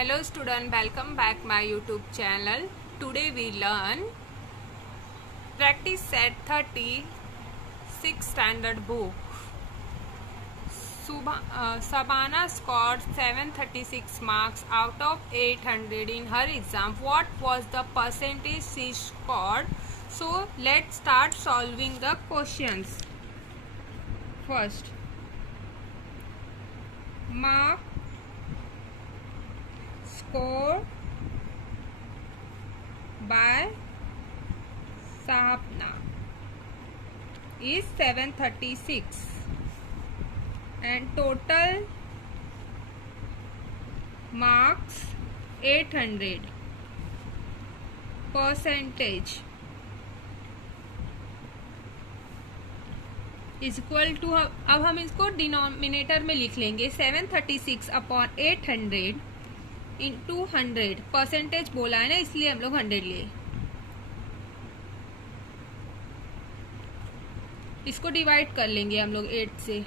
Hello student, welcome back my YouTube channel. Today we learn practice set 30 6th standard book. Sabana scored 736 marks out of 800 in her exam. What was the percentage she scored? So let's start solving the questions. First, mark score by Sabana is 736 and total marks 800. Percentage is equal to, अब हम इसको denominator में लिख लेंगे 736 upon 800 into 100. Percentage बोला है ना, इसलिए हम लोग 100 लिए. इसको डिवाइड कर लेंगे हम लोग 8 से.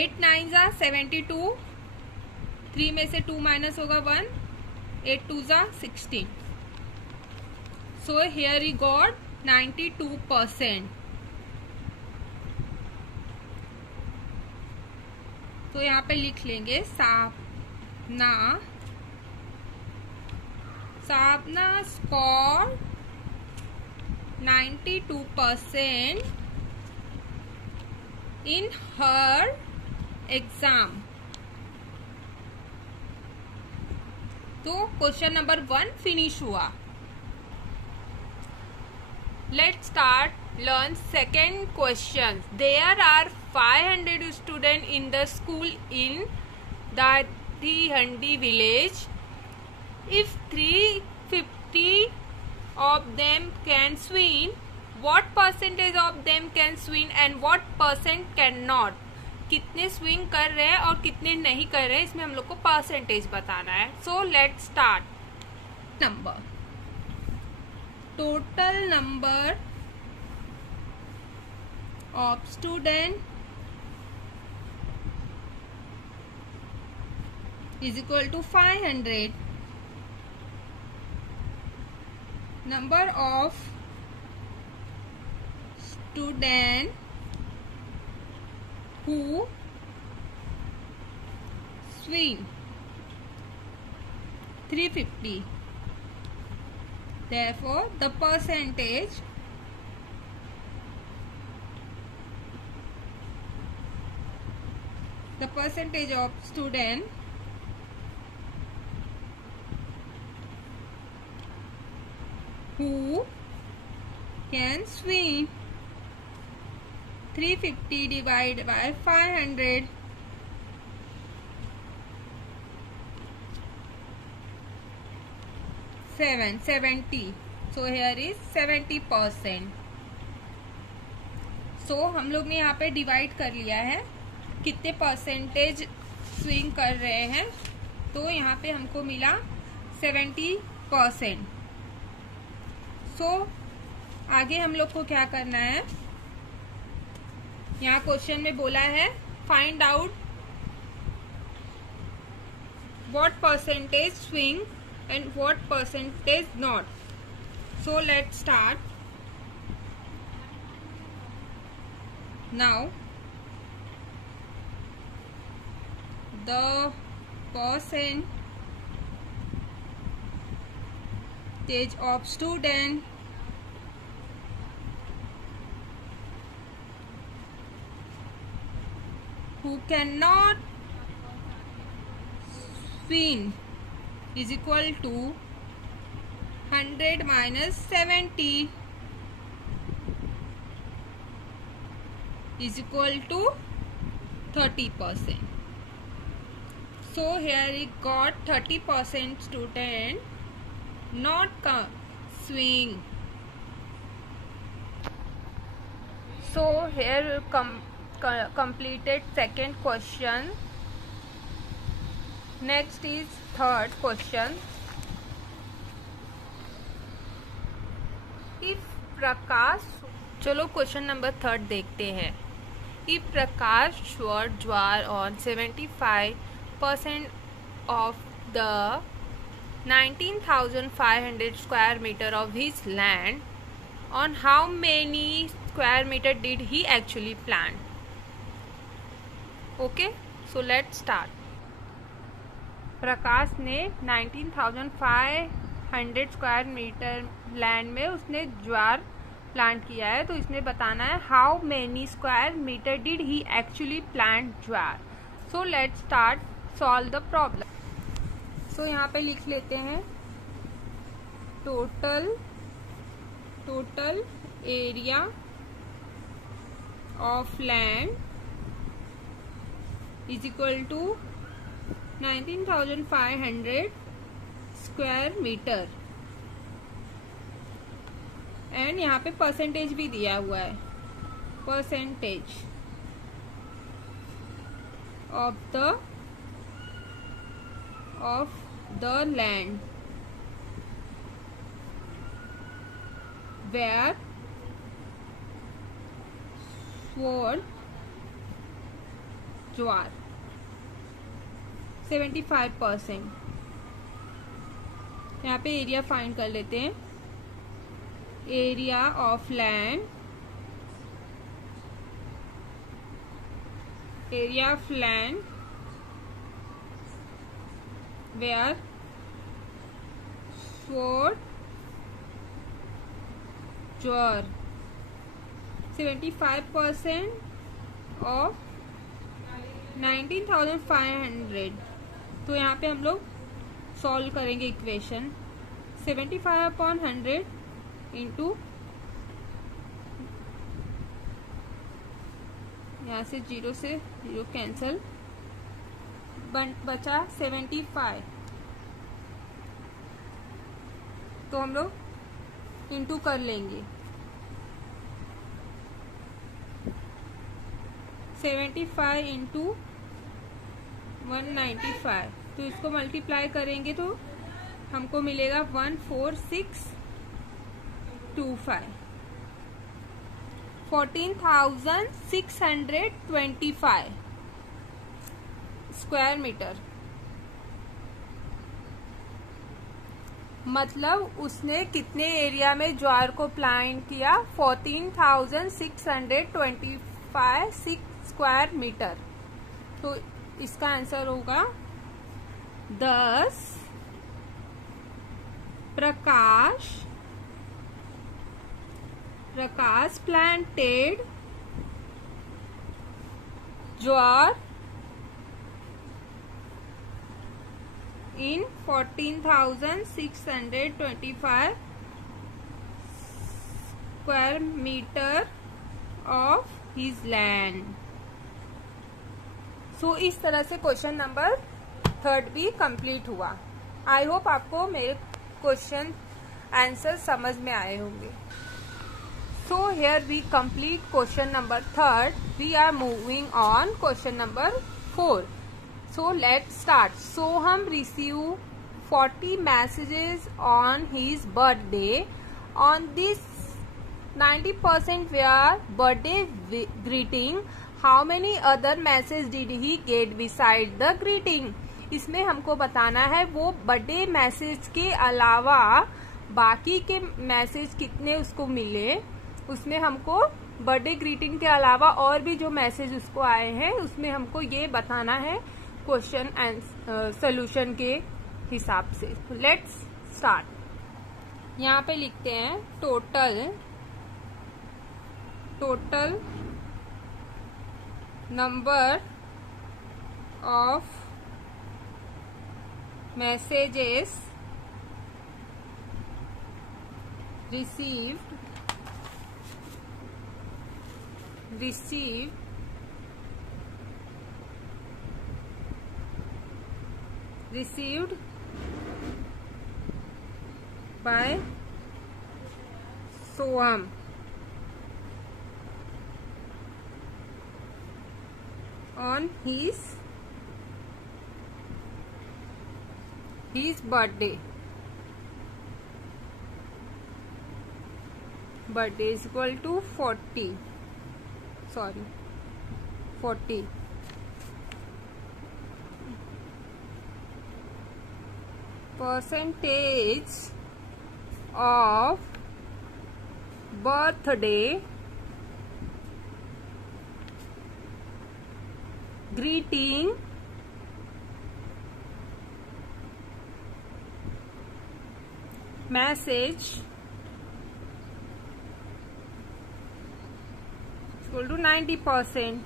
8 9 जा 72, 3 में से 2 माइनस होगा 1, 8 2 जा 16. So here he got 92%. तो यहाँ पे लिख लेंगे Sabana score 92% in her exam. तो क्वेश्चन नंबर 1 फिनिश हुआ. Let's start learn second question. There are 500 students in the school in Dadihandi village. If 350 of them can swim, what percentage of them can swim and what percent cannot? कितने swing कर रहे हैं और कितने नहीं कर रहे हैं, इसमें हम लोग को परसेंटेज बताना है. So let's start. Number. Total number of student is equal to 500. Number of student who swim 350. Therefore, the percentage of student who can swim 350 divided by 500 70. So here is 70%. So हम लोग ने यहाँ पे divide कर लिया है कितने percentage swing कर रहे हैं. तो यहाँ पे हमको मिला 70%. सो आगे हम लोग को क्या करना है, यहाँ क्वेश्चन में बोला है find out what percentage swing and what percentage not. So let's start. Now the percentage of student who cannot swim is equal to 100 minus 70 is equal to 30%. So here we got 30% student not swing. So here completed second question. Next is third question. If Prakash, चलो question number 3 देखते हैं. If Prakash stored jowar on 75% of the 19,500 square meter of his land, on how many square meter did he actually plant? Okay, so let's start. प्रकाश ने 19,500 square metre land में उसने ज्वार plant किया है, तो इसमें बताना है how many square metre did he actually plant jowar. So let's start solve the problem. So यहाँ पे लिख लेते हैं total area of land is equal to 19,500 square metre and यहाँ पे परसेंटेज भी दिया हुआ है, percentage of the land where sowed jowar 75%. यहाँ पे एरिया फाइंड कर लेते हैं. Area of land where sowed jowar 75% of 19,500. तो यहाँ पे हम लोग सॉल्व करेंगे इक्वेशन. 75/100 इंटू, यहाँ से जीरो कैंसल, बचा 75. तो हम लोग इंटू कर लेंगे. 75 इंटू 195, तो इसको मल्टीप्लाई करेंगे तो हमको मिलेगा 14625. 14,625 स्क्वायर मीटर. मतलब उसने कितने एरिया में ज्वार को प्लांट किया? 14,625 स्क्वायर मीटर. तो इसका आंसर होगा 10. प्रकाश planted jowar in 14,625 square meter of his land. सो इस तरह से क्वेश्चन नंबर 3 भी कंप्लीट हुआ. आई होप आपको मेरे क्वेश्चन आंसर समझ में आए होंगे. So here we complete question number 3. We are moving on question number 4. So let's start. Soham receive 40 messages on his birthday. On this 90% were birthday greeting. How many other message did he get beside the greeting. इसमें हमको बताना है वो birthday message के अलावा बाकी के message कितने उसको मिले. उसमें हमको बर्थडे ग्रीटिंग के अलावा और भी जो मैसेज उसको आए हैं उसमें हमको ये बताना है क्वेश्चन एंड सोल्यूशन के हिसाब से. Let's start. यहाँ पे लिखते हैं total number of messages received by Soham on his birthday. Birthday is equal to 40. Sorry. 40. Percentage of birthday greeting message equal to 90%.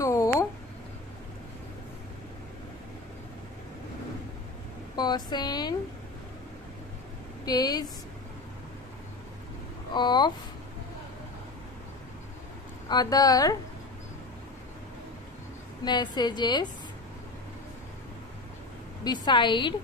So percentage of other messages beside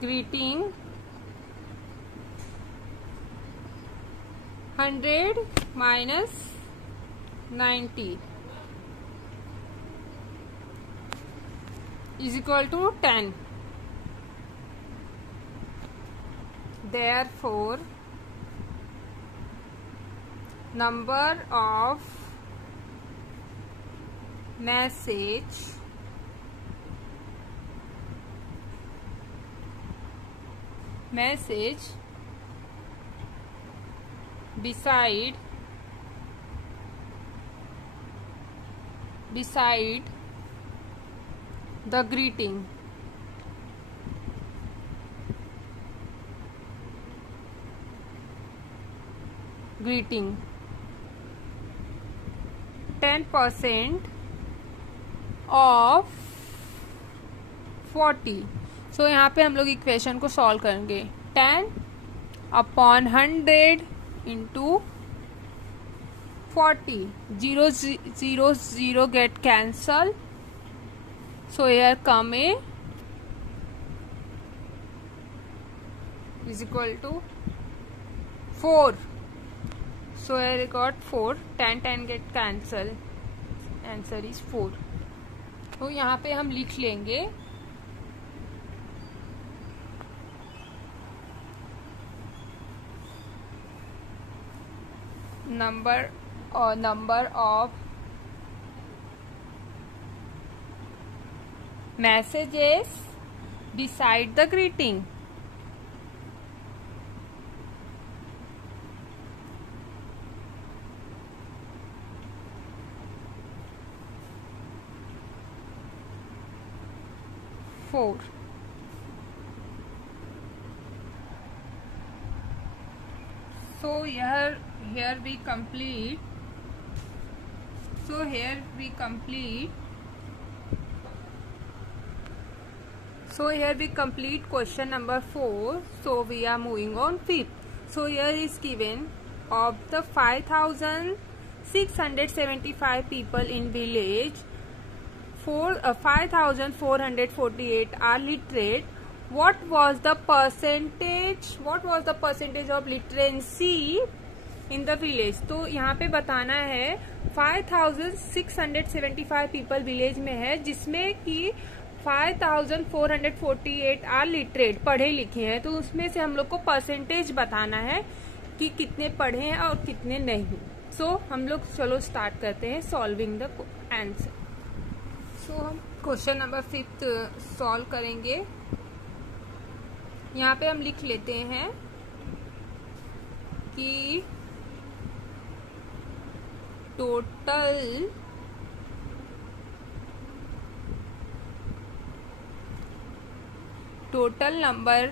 greeting 100 minus 90 is equal to 10. Therefore, number of message beside the greeting greeting 10% of 40. सो यहाँ पे हम लोग equation को solve करेंगे. 10 upon 100 into 40. 0 0 0 get cancel. So here come a is equal to 4. So here I got 4. 10 10 get cancel. Answer is 4. तो यहाँ पे हम लिख लेंगे number of messages beside the greeting. Four. So here we complete. So here we complete question number 4. So we are moving on 5th. So here is given of the 5,675 people in village, 5,448 are literate. What was the percentage of literacy in the village? तो यहाँ पे बताना है 5,675 people village में है, जिसमें कि 5,448 are literate, पढ़े लिखे हैं. तो उसमें से हम लोग को परसेंटेज बताना है कि कितने पढ़े हैं और कितने नहीं. सो हम लोग चलो स्टार्ट करते हैं सॉल्विंग द आंसर. सो हम क्वेश्चन नंबर 5 सॉल्व करेंगे. यहाँ पे हम लिख लेते हैं कि total number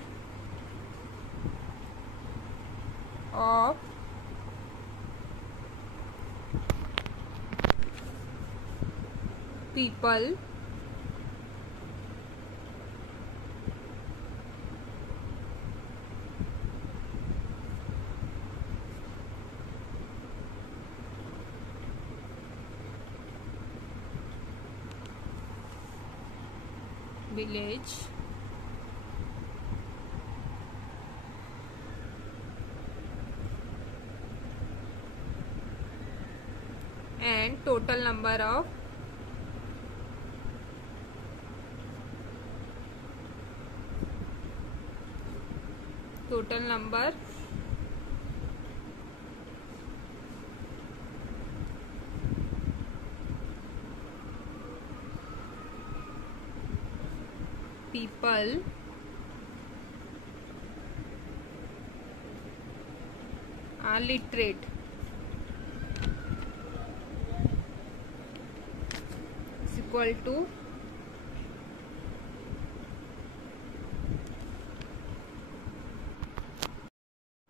of people village and total number of total number people are literate is equal to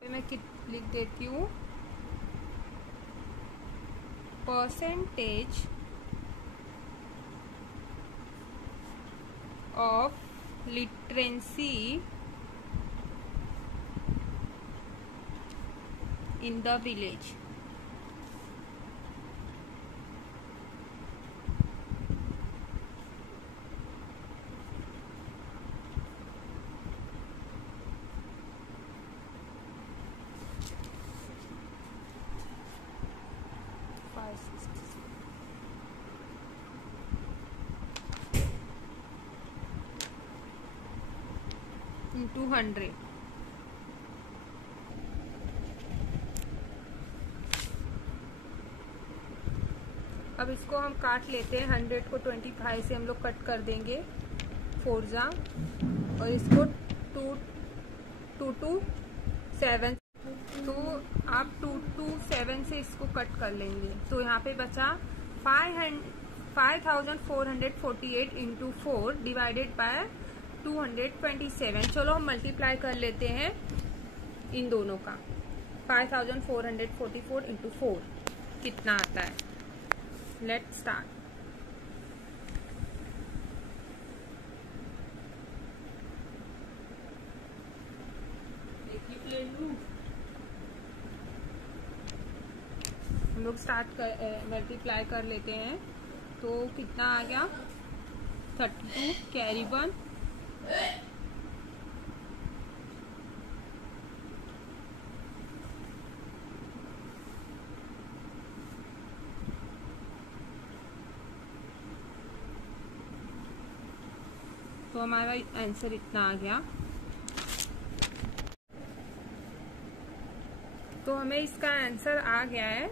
मैं लिख देती हूँ percentage of literacy in the village. into 100। अब इसको हम काट लेते हैं। 100 को 25 से हम लोग कट कर देंगे 4 जा, और इसको 2 to 7, तो आप 2 to 7 से इसको कट कर लेंगे। तो यहाँ पे बचा 5448 इंटू 4 डिवाइडेड बाय 227। चलो हम मल्टीप्लाई कर लेते हैं इन दोनों का। 5444 इंटू 4 कितना आता है। Let's start. हम लोग मल्टीप्लाई कर लेते हैं। तो कितना आ गया 32 कैरी 1 तो हमारा आंसर इतना आ गया। तो हमें इसका आंसर आ गया है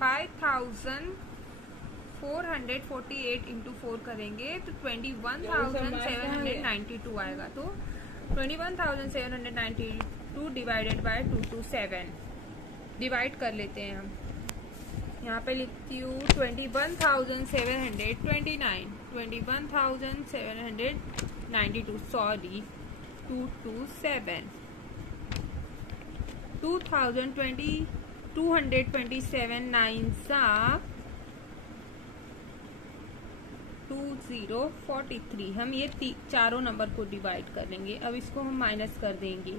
5448 इंटू 4 करेंगे तो 21,792 आएगा। तो 21,792 डिवाइडेड बाय 227 डिवाइड कर लेते हैं हम। यहाँ पे लिखती हूँ 21,792 सॉरी 227 227 9 सा 2043। हम ये चारों नंबर को डिवाइड कर लेंगे। अब इसको हम माइनस कर देंगे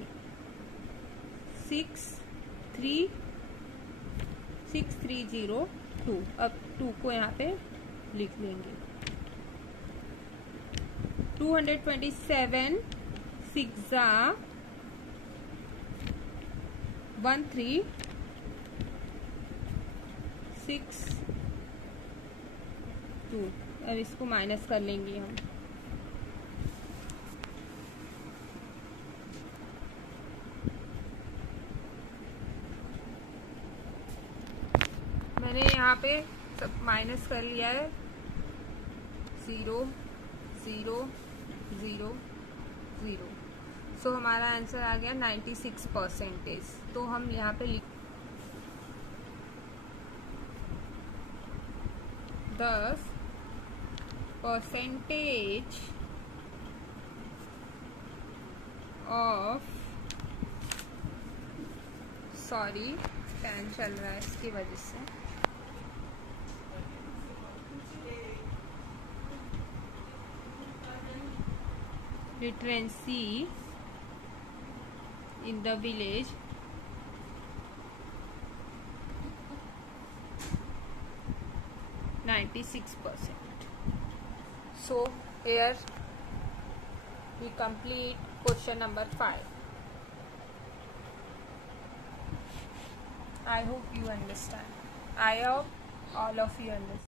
6302। अब 2 को यहाँ पे लिख लेंगे 227 6 जा 1362। अब इसको माइनस कर लेंगे हम। मैंने यहाँ पे सब माइनस कर लिया है 0 0 0 0। सो हमारा आंसर आ गया 96%। तो हम यहाँ पे लिख 10% ऑफ, सॉरी फैन चल रहा है इसकी वजह से, literacy in the village (96%). So here we complete question number 5. I hope you understand. I hope all of you understand.